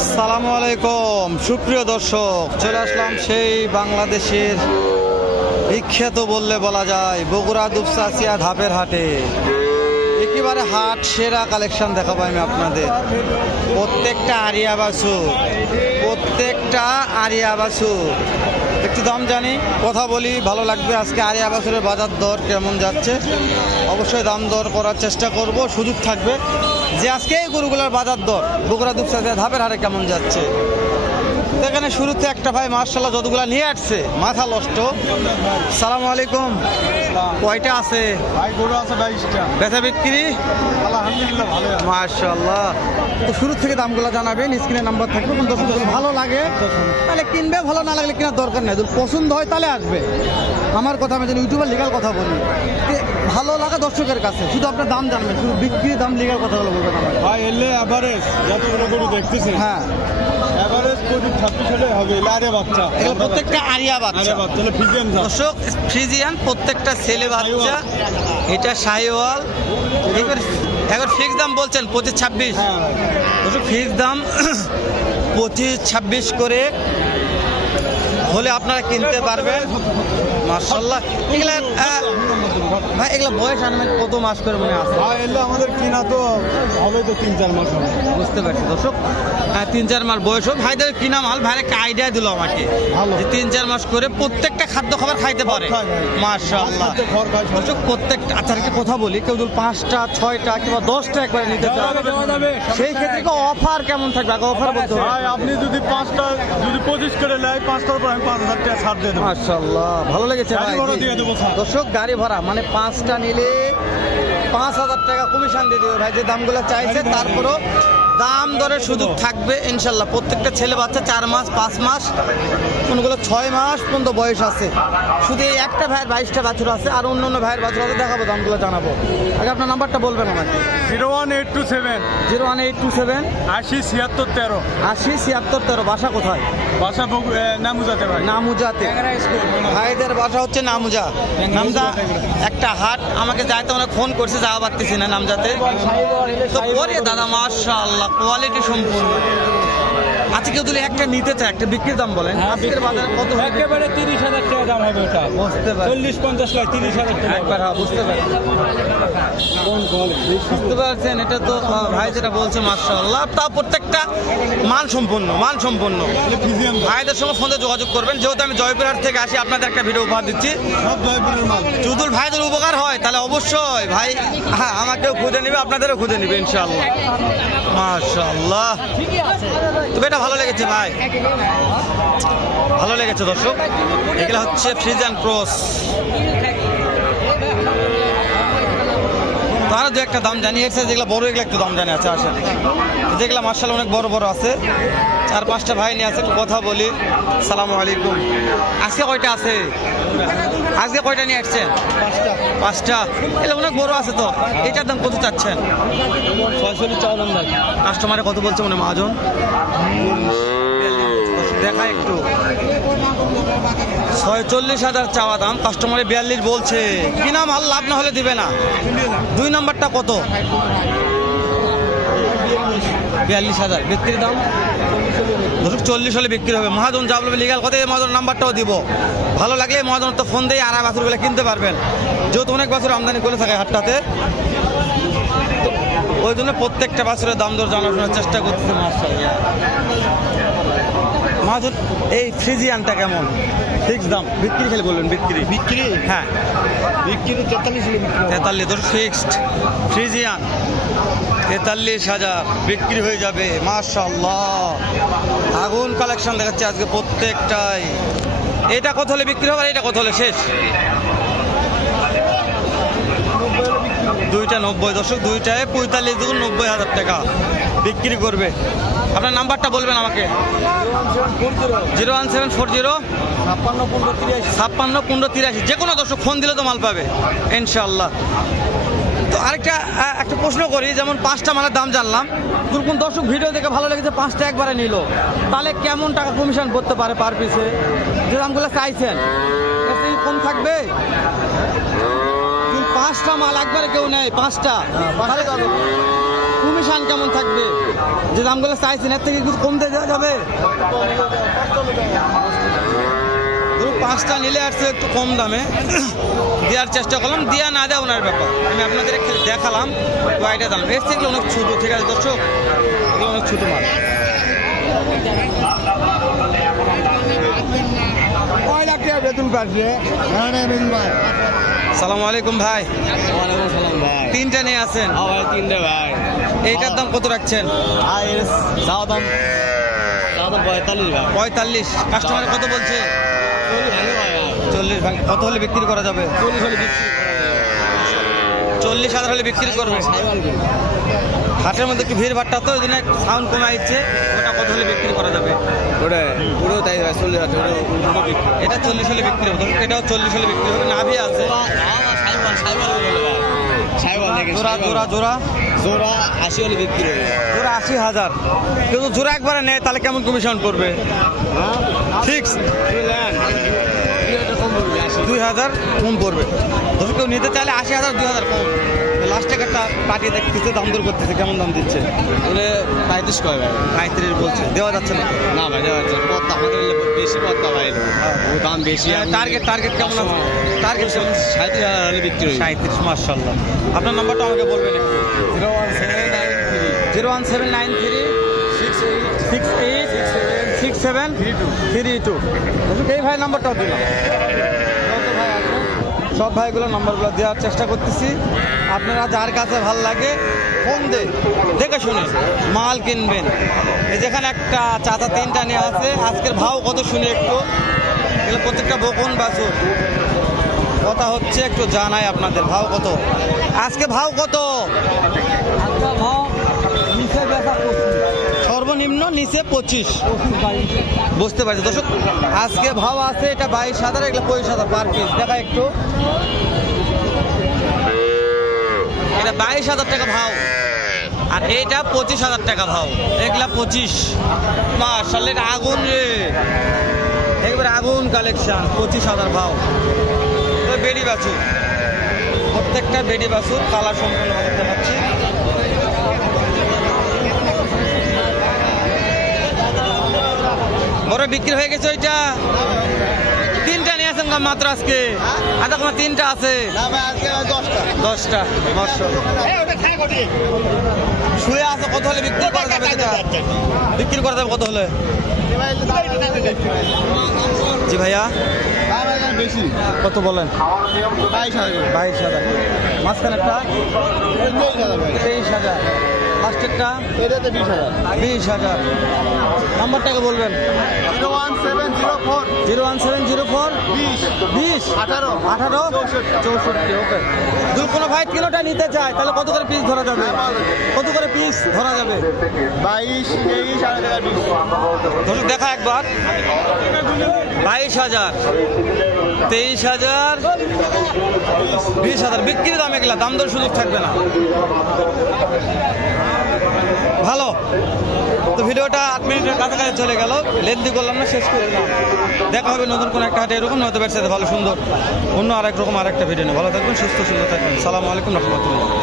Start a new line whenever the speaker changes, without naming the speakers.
আসসালামু আলাইকুম, সুপ্রিয় দর্শক, চলে আসলাম সেই বাংলাদেশের বিখ্যাত বললে বলা যায় বগুড়া দুপসাচিয়া ধাপের হাটে। একেবারে হাট সেরা কালেকশন দেখাবো আমি আপনাদের। প্রত্যেকটা আরিয়া বাসু প্রত্যেকটা আরিয়া বাসু একটু দাম জানি, কথা বলি, ভালো লাগবে আজকে আরিয়া বাসুরের বাজার দর কেমন যাচ্ছে। অবশ্যই দাম দর করার চেষ্টা করব, সুযোগ থাকবে। যে আজকে এই গরুগুলোর বাজার দর, বগুড়া দুপসাচিয়া ধাপের হারে কেমন যাচ্ছে? এখানে শুরুতে একটা ভাই মার্শাল্লাহ যতগুলা নিয়ে আসছে, মাথা নষ্ট। সালাম আলাইকুম। কয়টা আছে?
ভাই গরু আছে বাইশটা।
বেচা বিক্রি?
আলহামদুলিল্লাহ ভালো
মার্শাল্লাহ তো শুরু থেকে দামগুলো জানাবেন স্ক্রিনে নাম্বার থাকবে কোন দর্শক ভালো লাগে তাহলে কিনবে ভালো না লাগলে কেনার দরকার নেই। যদি পছন্দ হয় তাহলে আসবে। আমার কথা আমি যেন ইউটিউবার লিগাল কথা বলি। ভালো লাগা দর্শকের কাছে। শুধু আপনার দাম জানবেন শুধু বিক্রি দাম লিগাল কথাগুলো বলবেন আমাকে।
ভাই এলে অ্যাভারেজ যতগুলো গরু দেখতেছেন
হ্যাঁ।
পঁচিশ ছাব্বিশ হলে হবে লারে বাচ্চা।
এগুলো প্রত্যেকটা আরিয়া বাচ্চা। দর্শক ফ্রিজিয়ান প্রত্যেকটা ছেলে বাচ্চা এটা শাহিওয়াল। এবার এখন ফিক্স দাম বলছেন পঁচিশ ছাব্বিশ।
হ্যাঁ
দর্শক ফিক্স দাম পঁচিশ ছাব্বিশ করে হলে আপনারা কিনতে পারবেন। মার্শাল্লাহ এগুলা ভাই এগুলা বয়স আনুমানিক কত মাস করে মনে আছে?
এলে আমাদের কিনা তো হবে তো তিন চার মাস হবে।
বুঝতে পারছি। দর্শক হ্যাঁ তিন চার মাস বয়স হোক। ভাইদের কিনা মাল ভাইরা একটা আইডিয়া দিল আমাকে। যে তিন চার মাস করে প্রত্যেকটা খাদ্য খাবার খাইতে পারে। দর্শক প্রত্যেকটা আচ্ছা একটা কথা বলি। কেউ যদি পাঁচটা ছয়টা কিংবা দশটা একবারে নিতে চায় সেই ক্ষেত্রে অফার কেমন থাকবে? আগে অফার বলতে
ভাই আপনি যদি পাঁচটা যদি পঁচিশ করে নেয় পাঁচটার পর আমি পাঁচ হাজার টাকা ছাড় দিয়ে দেবো।
মাশাল্লাহ ভালো লেগেছে ভাই। দর্শক গাড়ি ভাড়া মানে পাঁচটা নিলে পাঁচ হাজার টাকা কমিশন দিয়ে দেবে। ভাই যে দামগুলো চাইছে তারপরও দাম দরে সুযোগ থাকবে ইনশাল্লাহ। প্রত্যেকটা ছেলে বাচ্চা চার মাস পাঁচ মাস কোনগুলো ছয় মাস পর্যন্ত বয়স আছে। শুধু এই একটা ভাইয়ের বাইশটা বাছুর আছে আর অন্য অন্য ভাইয়ের বাছুর আছে দেখাবো দামগুলো জানাব। আগে আপনার নাম্বারটা বলবেন আমাকে
zero one eight two seven.
Zero one eight two seven.
আশি ছিয়াত্তর তেরো।
আশি ছিয়াত্তর তেরো বাসা কোথায়?
বাসা নামুজাতে ভাই।
নামুজাতে। ভাইদের বাসা হচ্ছে নামুজা। নামজা একটা হাট আমাকে যাইতে অনেক ফোন করছে যাওয়া পারতেছি না নামজাতে। তো পরে দাদা মাশাআল্লাহ কোয়ালিটি সম্পূর্ণ। আজকে যদি একটা নিতে চায় একটা বিক্রির দাম বলেন। আজকের বাজারে কত হবে
একেবারে তিরিশ হাজার টাকা দাম হবে ওটা।
বুঝতে পারছি।
চল্লিশ পঞ্চাশ লাখ তিরিশ হাজার টাকা
একবার হ্যাঁ বুঝতে পারছি। বুঝতে পারছেন এটা তো ভাই যেটা বলছে মাশাআল্লাহ। তা প্রত্যেকটা মান সম্পন্ন মান সম্পন্ন ভাইদের সঙ্গে ফোনে যোগাযোগ করবেন। যেহেতু আমি জয়পুরহাট থেকে আসি আপনাদের একটা ভিডিও উপহার দিচ্ছি।
সব জয়পুরের মাল।
যদি ভাইদের উপকার হয় তাহলে অবশ্যই ভাই হ্যাঁ আমাকেও খুঁজে নিবে আপনাদেরও খুঁজে নিবে ইনশাল্লাহ মাশাল্লাহ তবে এটা ভালো লেগেছে ভাই। ভালো লেগেছে দর্শক। এগুলো হচ্ছে ফ্রিজ অ্যান্ড ক্রস তারা দু একটা দাম জানিয়েছে যেগুলো বড় এগুলো একটু দাম জানিয়ে আছে আসেন। যেগুলো মার্শাল অনেক বড় বড় আছে। চার পাঁচটা ভাই নিয়ে আছে একটু কথা বলি। সালামু আলাইকুম। আজকে কয়টা আছে? আজকে কয়টা নিয়ে আসছেন?
পাঁচটা।
পাঁচটা। এগুলো অনেক বড় আছে তো। এটার দাম কত চাচ্ছেন? কাস্টমারে কত বলছে মানে মহাজন? দেখা একটু। ছয়চল্লিশ হাজার চাওয়া দাম। কাস্টমারে বিয়াল্লিশ বলছে। কি নাম? আর লাভ না হলে দিবে না। দুই নাম্বারটা কত? বিয়াল্লিশ হাজার। বিক্রির দাম? ধরুক চল্লিশ হলে বিক্রি হবে। মহাজন যা বলবে লিগাল কথা মহাজন নাম্বারটাও দিব। ভালো লাগলে মহাজন তো ফোন দিয়ে আড়াই বাছুরগুলো কিনতে পারবেন। যেহেতু অনেক বাছুর আমদানি করে থাকে হাটটাতে। ওই জন্য প্রত্যেকটা বাছুরের দাম দর জানাশোনার চেষ্টা করতেছে মহাজন এই ফ্রিজিয়ানটা কেমন? ফিক্স দাম। বিক্রি খেলে বলবেন বিক্রি।
বিক্রি?
হ্যাঁ।
বিক্রি তেতাল্লিশ
তেতাল্লিশ ধর ফিক্সড ফ্রিজিয়ান। তেতাল্লিশ হাজার। বিক্রি হয়ে যাবে মাশাল্লাহ আগুন কালেকশন দেখাচ্ছে আজকে প্রত্যেকটাই। এটা কত হলে বিক্রি হবে এটা কত হলে শেষ? দুইটা নব্বই। দশক দুইটায় পঁয়তাল্লিশ দুগুণ নব্বই হাজার টাকা। বিক্রি করবে। আপনার নাম্বারটা বলবেন আমাকে। Zero one seven four zero
ছাপ্পান্ন পনেরো তিরিশ।
যে কোনো দর্শক ফোন দিলে তো মাল পাবে ইনশাল্লাহ তো আরেকটা একটা প্রশ্ন করি যেমন পাঁচটা মালের দাম জানলাম। কোন কোন দর্শক ভিডিও দেখে ভালো লেগেছে পাঁচটা একবারে নিল। তাহলে কেমন টাকা কমিশন করতে পারে পার পিসে যে দামগুলো চাইছেন কম থাকবে? পাঁচটা মাল একবারে কেউ নেয় পাঁচটা। কমিশন কেমন থাকবে? যে দামগুলো চাইছেন এর থেকে কিছু কমতে দেওয়া যাবে? পাঁচটা নিলে আসছে একটু কম দামে। দেওয়ার চেষ্টা করলাম দেওয়া না দেওয়া ওনার ব্যাপার। আমি আপনাদের দেখালাম কয়টা দাম। এর থেকে অনেক ছোটো ঠিক আছে দর্শক? এগুলো অনেক ছোটো
বেতন পাচ্ছে
সালাম আলাইকুম ভাই।
ভাই।
তিনটা নিয়ে আছেন
হ্যাঁ তিনটে ভাই।
এইটার দাম কত রাখছেন?
আর এর চাওয়া দাম পঁয়তাল্লিশ
কাস্টমার কত বলছে?
চল্লিশ
কত হলে বিক্রি করা যাবে?
চল্লিশ হলে বিক্রি।
চল্লিশ হাজার হলে বিক্রি করবে। হাটের মধ্যে একটু ভিড় ভাট্টা তো ওই জন্য সাউন্ড কমে আসছে ওটা কত হলে বিক্রি করা যাবে?
ওটা পুরো তাই চল্লিশ
এটা চল্লিশ হলে বিক্রি হবে এটাও চল্লিশ হলে বিক্রি হবে নাভি আছে।
সাইবাল সাইবাল সাইবাল দেখে
জোড়া জোড়া জোড়া।
জোড়া আশি হলে বিক্রি হবে
জোড়া আশি হাজার। কিন্তু জোড়া একবারে নেয় তাহলে কেমন কমিশন করবে ফিক্স দুই হাজার কম পড়বে। ধরুন কেউ নিতে চাইলে আশি হাজার দুই হাজার কম। লাস্টে একটা পার্টি দেখতেছে দাম দর করতেছে কেমন দাম দিচ্ছে?
ওরে পঁয়ত্রিশ কয় ভাই?
পঁয়ত্রিশ বলছে। দেওয়া যাচ্ছে না।
না ভাই দেওয়া যাচ্ছে না। পদ্মা আমাদের বেশি পদ্মা ভাই। ও দাম বেশি।
টার্গেট টার্গেট কেমন আছে? টার্গেট
সাঁত্রিশ হাজার বিক্রি
সাঁত্রিশ মার্শাল্লাহ আপনার নাম্বারটা আমাকে বলবেন
zero one seven nine three
zero one seven nine three
six eight
six eight seven three two এই ভাই নাম্বারটাও দিলাম সব ভাইগুলো নম্বরগুলো দেওয়ার চেষ্টা করতেছি। আপনারা যার কাছে ভালো লাগে ফোন দে, দেখে শুনে, মাল কিনবেন। এই যেখানে একটা চাচা তিনটা নিয়ে আছে, আজকের ভাও কত শুনি একটু। প্রত্যেকটা বকুন বাছুর। কথা হচ্ছে, একটু জানাই আপনাদের, ভাও কত? আজকে ভাও কত? সর্বনিম্ন নিচে পঁচিশ। বুঝতে পারছি। দর্শক, আজকে ভাও আছে, এটা বাইশ হাজার, এগুলো পঁচিশ হাজার পার পিস দেখা একটু। এটা বাইশ হাজার টাকা ভাও। আর এইটা পঁচিশ হাজার টাকা ভাও। এগুলা পঁচিশ। মার্শাল এটা আগুন রে। একবারে আগুন কালেকশন পঁচিশ হাজার ভাও। তো বেডি বাছুর। প্রত্যেকটা বেডি বাছুর কালার সম্পূর্ণ দেখতে পাচ্ছি। বড় বিক্রি হয়ে গেছে ওইটা। তিনটা নিয়ে আসেন মাত্র আজকে। আধা কমা তিনটা আছে। দশটা নশো শুয়ে আছে কত হলে বিক্রি করা যাবে বিক্রি করা যাবে কত হলে? জি ভাইয়া।
বেশি
কত বলেন?
বাইশ হাজার।
বাইশ হাজার। মাঝখানেরটা? তেইশ হাজার। লাস্টেরটা
এটাতে বিশ হাজার।
বিশ হাজার। নাম্বারটাকে বলবেন।
Zero one seven zero four.
Zero one seven zero four?
বিশ।
বিশ?
আঠারো।
আঠারো? চৌষট্টি। ওকে। কোনো ভাই কিলোটা নিতে চায়? তাহলে কত করে পিস ধরা যাবে? কত করে পিস ধরা যাবে?
বাইশ তেইশ আড়াই টাকা
দেখা একবার। বাইশ হাজার। তেইশ হাজার, বিশ হাজার। বিক্রির দাম এগুলা দাম দর সুযোগ থাকবে না। ভালো। তো ভিডিওটা আট মিনিটের কাছাকাছি চলে গেল। লেন্দি করলাম না, শেষ করে দিলাম। দেখা হবে নতুন কোনো একটা হাটে, এরকম নয়তো ব্যবসাতে ভালো, সুন্দর। অন্য আরেক রকম আরেকটা ভিডিও নিয়ে। ভালো থাকবেন, সুস্থ, সুন্দর থাকবেন। সালামু আলাইকুম, রহমতুল্লাহ।